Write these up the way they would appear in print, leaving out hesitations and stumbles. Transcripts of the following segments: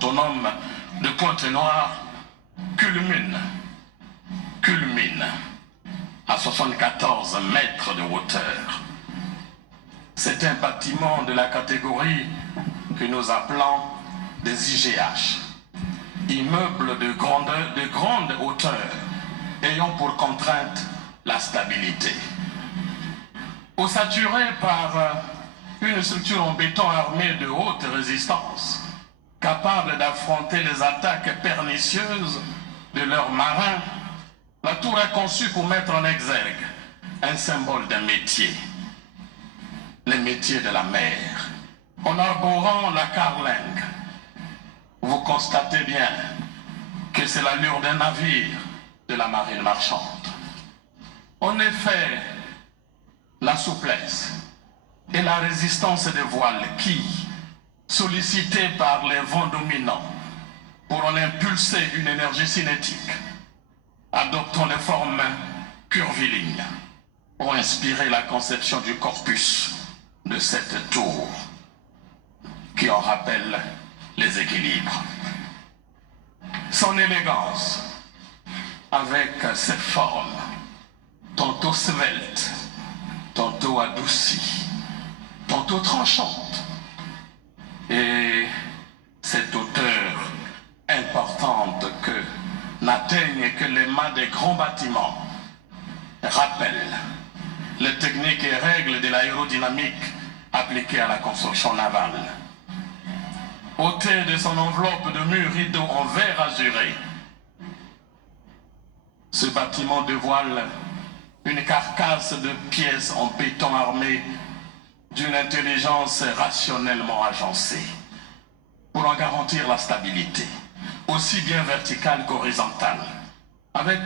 autonome de Pointe-Noire culmine à 74 mètres de hauteur. C'est un bâtiment de la catégorie que nous appelons des IGH, immeubles de grande hauteur, ayant pour contrainte la stabilité. Ossaturé par une structure en béton armé de haute résistance, capable d'affronter les attaques pernicieuses de leurs marins, la tour est conçue pour mettre en exergue un symbole d'un métier, les métiers de la mer. En arborant la carlingue, vous constatez bien que c'est l'allure d'un navire de la marine marchande. En effet, la souplesse et la résistance des voiles qui, sollicitées par les vents dominants pour en impulser une énergie cinétique, adoptant les formes curvilignes, ont inspiré la conception du corpus de cette tour qui en rappelle les équilibres. Son élégance, avec ses formes, tantôt sveltes, tantôt adoucies, tantôt tranchantes, et cette hauteur importante que n'atteignent que les mâts des grands bâtiments rappelle les techniques et règles de l'aérodynamique appliquées à la construction navale. Ôté de son enveloppe de murs rideaux en verre azuré, ce bâtiment dévoile une carcasse de pièces en béton armé d'une intelligence rationnellement agencée pour en garantir la stabilité, aussi bien verticale qu'horizontale, avec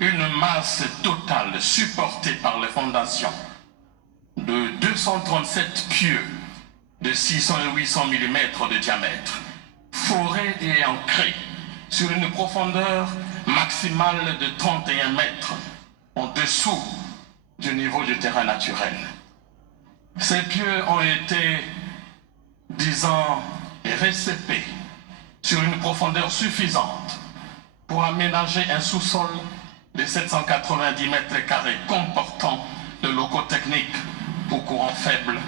une masse totale supportée par les fondations de 237 pieux de 600 et 800 mm de diamètre, forés et ancrés sur une profondeur maximale de 31 mètres en dessous du niveau du terrain naturel. Ces pieux ont été, disons, récépés sur une profondeur suffisante pour aménager un sous-sol de 790 mètres carrés comportant le locaux technique pour courant faible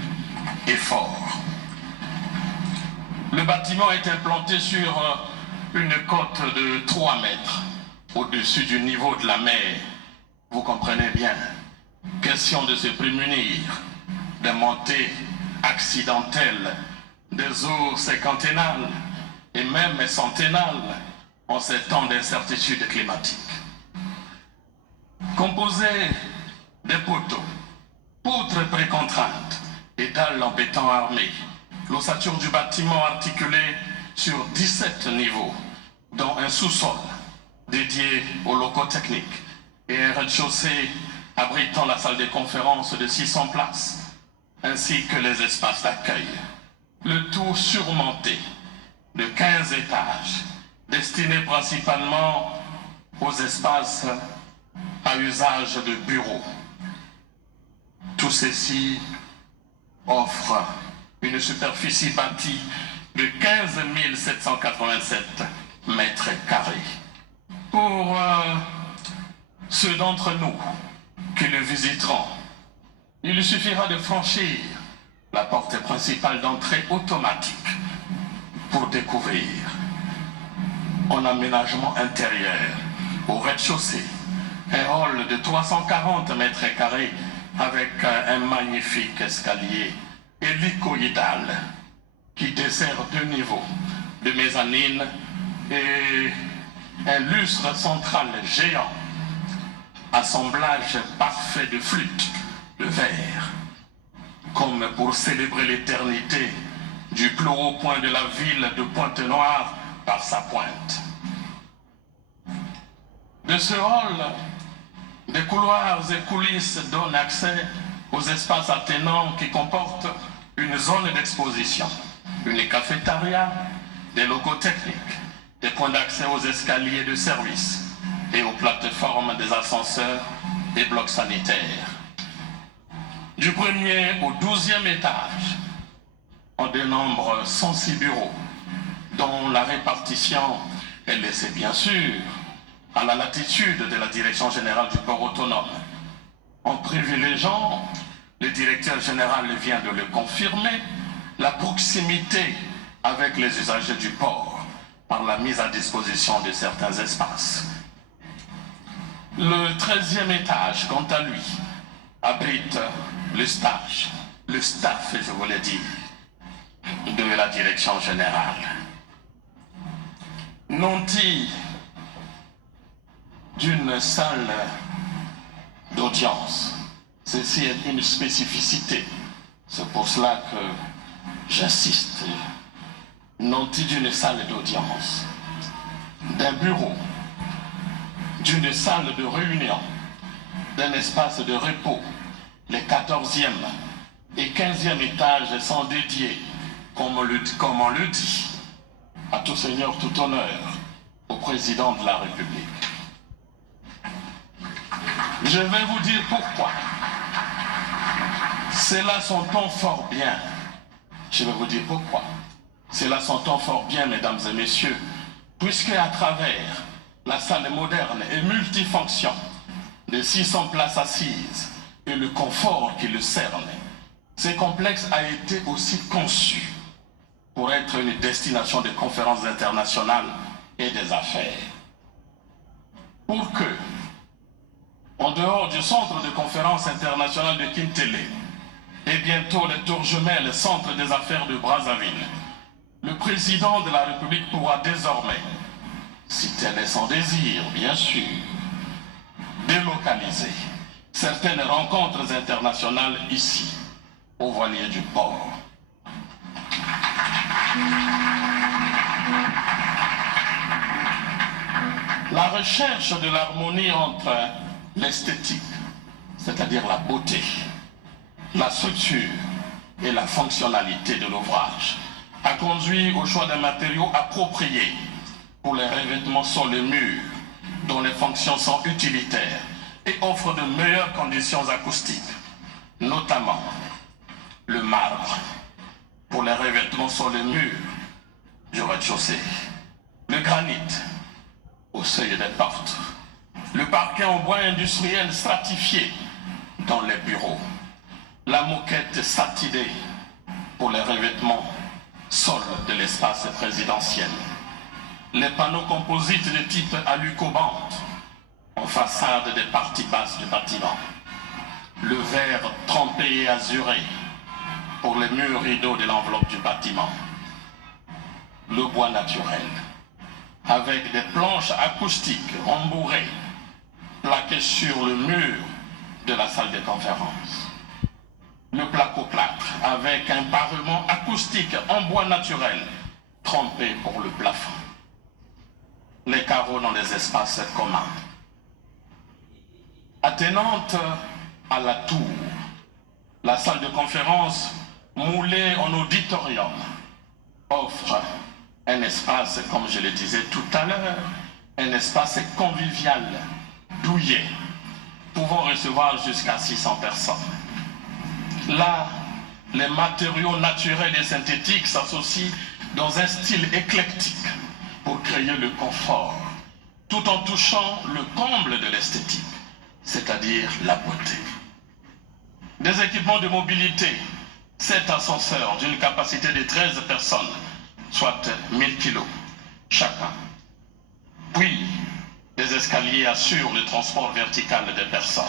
et fort. Le bâtiment est implanté sur une côte de 3 mètres au-dessus du niveau de la mer. Vous comprenez bien, question de se prémunir des montées accidentelles des eaux cinquantennales et même centennales en ces temps d'incertitude climatique. Composé des poteaux, poutres précontraintes et dalles en béton armé, l'ossature du bâtiment articulée sur 17 niveaux, dont un sous-sol dédié aux locaux techniques et un rez-de-chaussée abritant la salle de conférence de 600 places, ainsi que les espaces d'accueil. Le tout surmonté de 15 étages, destinés principalement aux espaces à usage de bureaux. Tout ceci offre une superficie bâtie de 15 787 mètres carrés. Pour ceux d'entre nous qui le visiteront, il suffira de franchir la porte principale d'entrée automatique pour découvrir en aménagement intérieur au rez-de-chaussée un hall de 340 mètres carrés avec un magnifique escalier hélicoïdal qui dessert 2 niveaux de mezzanine et un lustre central géant, assemblage parfait de flûtes de verre, comme pour célébrer l'éternité du plus haut point de la ville de Pointe-Noire par sa pointe. De ce hall, des couloirs et coulisses donnent accès aux espaces attenants qui comportent une zone d'exposition, une cafétéria, des locaux techniques, des points d'accès aux escaliers de service et aux plateformes des ascenseurs et blocs sanitaires. Du 1er au 12e étage, on dénombre 106 bureaux, dont la répartition est laissée bien sûr à la latitude de la Direction générale du port autonome. En privilégiant, le directeur général vient de le confirmer, la proximité avec les usagers du port par la mise à disposition de certains espaces. Le 13e étage, quant à lui, abrite le staff, je voulais dire, de la direction générale. Non-dit d'une salle d'audience. Ceci est une spécificité. C'est pour cela que j'insiste. Non-dit d'une salle d'audience, d'un bureau, d'une salle de réunion, d'un espace de repos. Les 14e et 15e étages sont dédiés, comme on le dit, à tout seigneur, tout honneur, au président de la République. Je vais vous dire pourquoi. Cela s'entend fort bien. Je vais vous dire pourquoi. Cela s'entend fort bien, mesdames et messieurs, puisque à travers la salle moderne et multifonction de 600 places assises et le confort qui le cerne, ce complexe a été aussi conçu pour être une destination de conférences internationales et des affaires. Pour que, en dehors du centre de conférence internationale de Kintele et bientôt le Tourgemel, centre des affaires de Brazzaville, le président de la République pourra désormais, si tel est son désir, bien sûr, délocaliser certaines rencontres internationales ici, au voilier du port. La recherche de l'harmonie entre l'esthétique, c'est-à-dire la beauté, la structure et la fonctionnalité de l'ouvrage, a conduit au choix d'un matériau approprié pour les revêtements sur les murs, dont les fonctions sont utilitaires et offrent de meilleures conditions acoustiques, notamment le marbre pour les revêtements sur les murs du rez-de-chaussée, le granit au seuil des portes, le parquet en bois industriel stratifié dans les bureaux, la moquette satinée pour les revêtements sol de l'espace présidentiel, les panneaux composites de type alucobande en façade des parties basses du bâtiment, le verre trempé et azuré pour les murs rideaux de l'enveloppe du bâtiment, le bois naturel avec des planches acoustiques rembourrées plaquées sur le mur de la salle de conférence, le placo-plâtre avec un parement acoustique en bois naturel trempé pour le plafond, les carreaux dans les espaces communs. Attenante à la tour, la salle de conférence moulée en auditorium offre un espace, comme je le disais tout à l'heure, un espace convivial, douillet, pouvant recevoir jusqu'à 600 personnes. Là, les matériaux naturels et synthétiques s'associent dans un style éclectique pour créer le confort, tout en touchant le comble de l'esthétique, c'est-à-dire la beauté. Des équipements de mobilité, 7 ascenseurs d'une capacité de 13 personnes, soit 1000 kilos chacun. Puis, des escaliers assurent le transport vertical des personnes.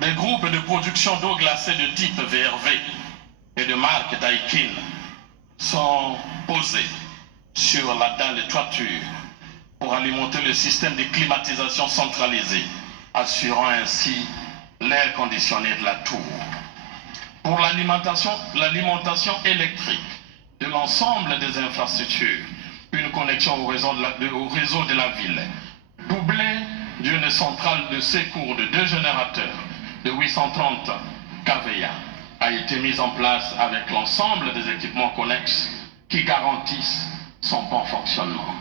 Des groupes de production d'eau glacée de type VRV et de marque Daikin sont posés sur la dalle toiture pour alimenter le système de climatisation centralisé, assurant ainsi l'air conditionné de la tour. Pour l'alimentation électrique de l'ensemble des infrastructures, une connexion au réseau de la ville, doublée d'une centrale de secours de 2 générateurs de 830 kVA, a été mise en place avec l'ensemble des équipements connexes qui garantissent son bon fonctionnement.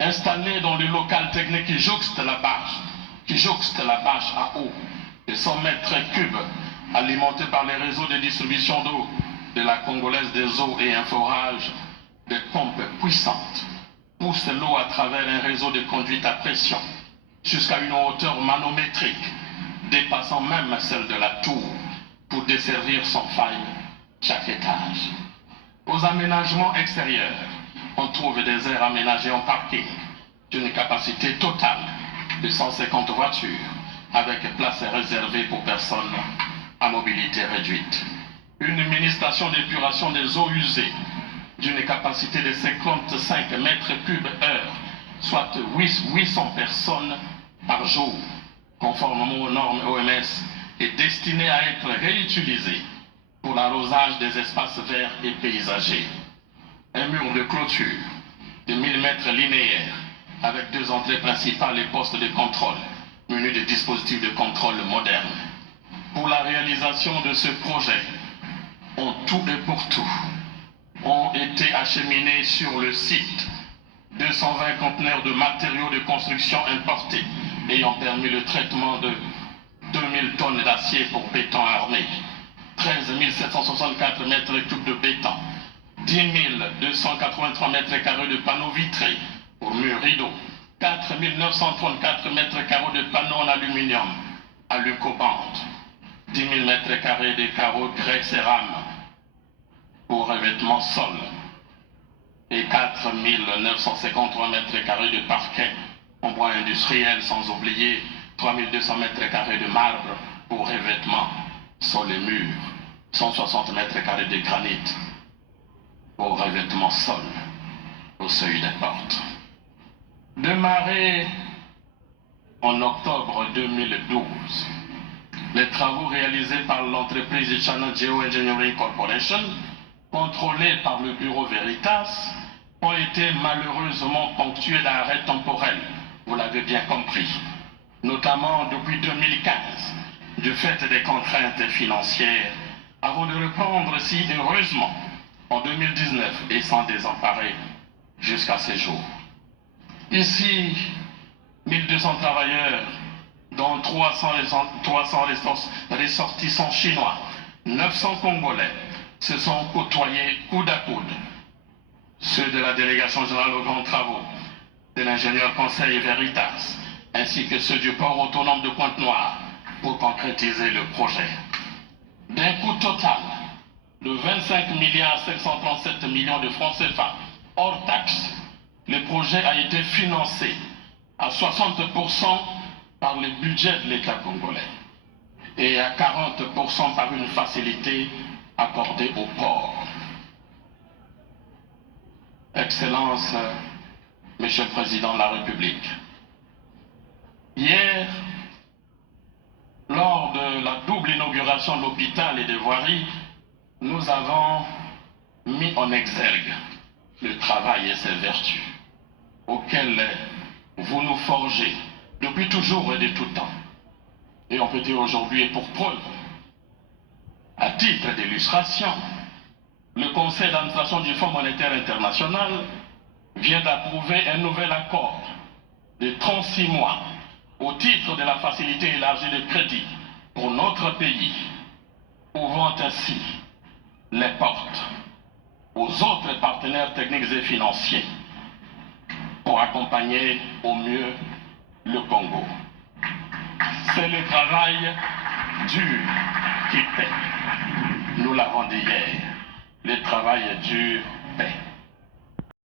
Installé dans le local technique qui jouxte la bâche à eau de 100 mètres cubes, alimenté par les réseaux de distribution d'eau de la Congolaise des eaux et un forage Des pompes puissantes poussent l'eau à travers un réseau de conduites à pression jusqu'à une hauteur manométrique, dépassant même celle de la tour, pour desservir sans faille chaque étage. Aux aménagements extérieurs, on trouve des aires aménagées en parking d'une capacité totale de 150 voitures, avec place réservée pour personnes à mobilité réduite. Une mini-station d'épuration des eaux usées d'une capacité de 55 mètres cubes heure, soit 800 personnes par jour, conformément aux normes OMS, est destinée à être réutilisée pour l'arrosage des espaces verts et paysagers. Un mur de clôture de 1000 mètres linéaires avec 2 entrées principales et postes de contrôle munis de dispositifs de contrôle modernes. Pour la réalisation de ce projet, en tout et pour tout, ont été acheminés sur le site 220 conteneurs de matériaux de construction importés ayant permis le traitement de 2000 tonnes d'acier pour béton armé, 13 764 mètres cubes de béton, 10 283 mètres carrés de panneaux vitrés pour murs rideaux, 4 934 mètres carreaux de panneaux en aluminium à Lucobande, 10 000 mètres carrés de carreaux grès cérame pour revêtement sol et 4 953 mètres carrés de parquet en bois industriel, sans oublier 3 200 mètres carrés de marbre pour revêtement sol et murs, 160 mètres carrés de granit pour revêtement sol au seuil des portes. Démarré en octobre 2012, les travaux réalisés par l'entreprise Channel Geoengineering Corporation, contrôlée par le bureau Veritas, ont été malheureusement ponctués d'arrêts temporels, vous l'avez bien compris, notamment depuis 2015, du fait des contraintes financières, avant de reprendre si heureusement en 2019 et sans désemparer jusqu'à ces jours. Ici, 1200 travailleurs, dont 300 ressortissants chinois, 900 Congolais, se sont côtoyés coude à coude. Ceux de la délégation générale aux grands travaux, de l'ingénieur conseil Veritas, ainsi que ceux du port autonome de Pointe-Noire, pour concrétiser le projet. D'un coût total de 25 537 millions de francs CFA, hors taxes, le projet a été financé à 60% par le budget de l'État congolais et à 40% par une facilité accordée au port. Excellence, Monsieur le Président de la République, hier, lors de la double inauguration de l'hôpital et des voiries, nous avons mis en exergue le travail et ses vertus, auxquelles vous nous forgez depuis toujours et de tout temps. Et on peut dire aujourd'hui, et pour preuve, à titre d'illustration, le Conseil d'administration du Fonds monétaire international vient d'approuver un nouvel accord de 36 mois au titre de la facilité élargie de crédit pour notre pays, ouvrant ainsi les portes aux autres partenaires techniques et financiers pour accompagner au mieux le Congo. C'est le travail dur qui paie. Nous l'avons dit hier, le travail dur paie.